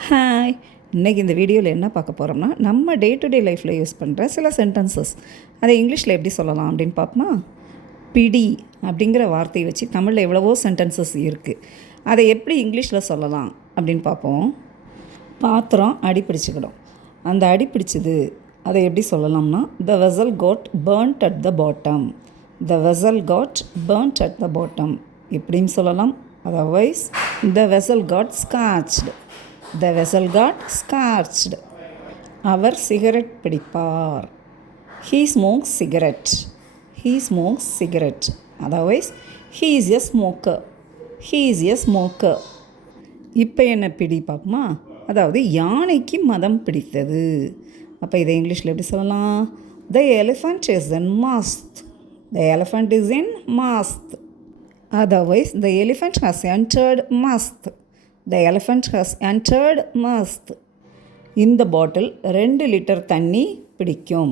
Hi, இன்றைக்கி இந்த வீடியோவில் என்ன பார்க்க போகிறோம்னா நம்ம டே டு டே லைஃப்பில் யூஸ் பண்ணுற சில சென்டென்சஸ் அதை இங்கிலீஷில் எப்படி சொல்லலாம் அப்படின்னு பார்ப்போமா. பிடி அப்படிங்கிற வார்த்தையை வச்சு தமிழில் எவ்வளவோ சென்டென்சஸ் இருக்குது. அதை எப்படி இங்கிலீஷில் சொல்லலாம் அப்படின்னு பார்ப்போம். பாத்திரம் அடிப்பிடிச்சிக்கிடும். அந்த அடிப்பிடிச்சது அதை எப்படி சொல்லலாம்னா the vessel got burnt at the bottom. The vessel got burnt at the bottom இப்படின்னு சொல்லலாம். Otherwise the vessel got scorched. The vessel got scorched. அவர் சிகரெட் பிடிப்பார். He smokes cigarette. He smokes cigarette. Otherwise, he is a smoker. He is a smoker. இப்போ என்ன பிடி பார்ப்போமா. அதாவது யானைக்கு மதம் பிடித்தது. அப்போ இதை இங்கிலீஷில் எப்படி சொல்லலாம்? The elephant is in mast. The elephant is in mast. Otherwise, the elephant has entered mast. The elephant has entered mast. இந்த பாட்டில் 2 லிட்டர் தண்ணி பிடிக்கும்.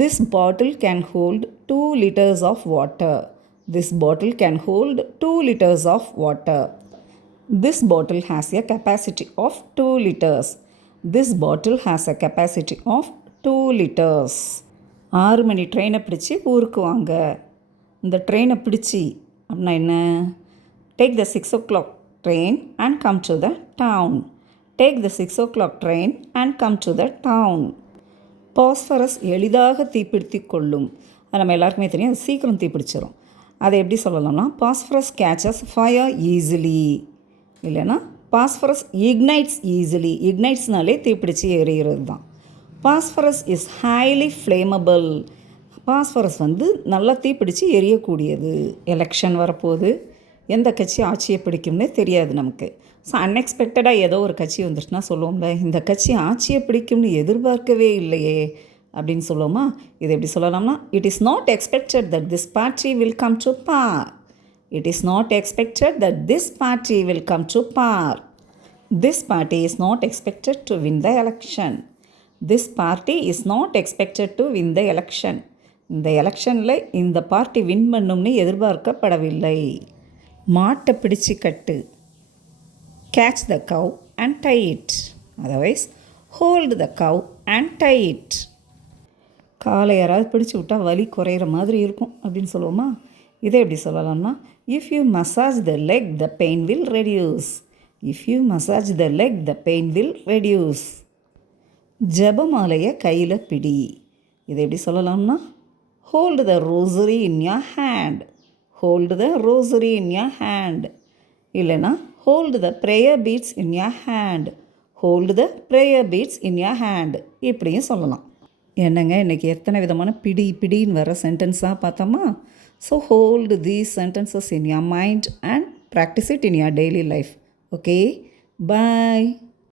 This bottle can hold 2 liters of water. This bottle can hold 2 liters of water. This bottle has a capacity of 2 liters. This bottle has a capacity of 2 liters. 6 மணி ட்ரெயினை பிடிச்சி ஊருக்கு வாங்க. இந்த ட்ரெயினை பிடிச்சி அப்படின்னா என்ன? Take the 6 o'clock train and come to the town. Take the 6 o'clock train and come to the town. Phosphorus எளிதாக தீப்பிடித்து கொள்ளும். அது நம்ம எல்லாருக்குமே தெரியும். அது சீக்கிரம் தீப்பிடிச்சிடும். அதை எப்படி சொல்லலாம்னா பாஸ்பரஸ் கேச்சஸ் ஃபயர் ஈஸிலி. இல்லைன்னா பாஸ்பரஸ் இக்னைட்ஸ் ஈஸிலி. இக்னைட்ஸ்னாலே தீப்பிடிச்சு எரிகிறது தான். Phosphorus is highly flammable. Phosphorus நல்லா தீப்பிடிச்சு எரியக்கூடியது. எலெக்ஷன் வரப்போகுது. எந்த கட்சி ஆட்சியை பிடிக்கும்னே தெரியாது நமக்கு. ஸோ அன்எக்ஸ்பெக்டடாக ஏதோ ஒரு கட்சி வந்துட்டுனா சொல்லுவோம்ல, இந்த கட்சி ஆட்சியை பிடிக்கும்னு எதிர்பார்க்கவே இல்லையே அப்படின்னு சொல்லுவோமா. இதை எப்படி சொல்லலாம்னா it is not expected that this party will come to power. It is not expected that this party will come to power. This party is not expected to win the election. This party is not expected to win the election. இந்த எலெக்ஷனில் இந்த party win பண்ணும்னு எதிர்பார்க்கப்படவில்லை. மாட்டை பிடிச்சி கட்டு. Catch the cow and tie it. Otherwise hold the cow and tie it. காலை யாராவது பிடிச்சி விட்டால் வலி குறையிற மாதிரி இருக்கும் அப்படின்னு சொல்லுவோமா. இதை எப்படி சொல்லலாம்னா if you massage the leg the pain will reduce. If you massage the leg the pain will reduce. ஜபமாலையை கையில் பிடி. இதை எப்படி சொல்லலாம்னா hold the rosary in your hand. Hold the rosary in your hand. இல்லைனா hold the prayer beads in your hand. Hold the prayer beads in your hand. இப்படியும் சொல்லலாம். என்னங்க இன்றைக்கி எத்தனை விதமான பிடின்னு வர சென்டென்ஸாக பார்த்தோமா. So hold these sentences in your mind and practice it in your daily life. Okay? Bye.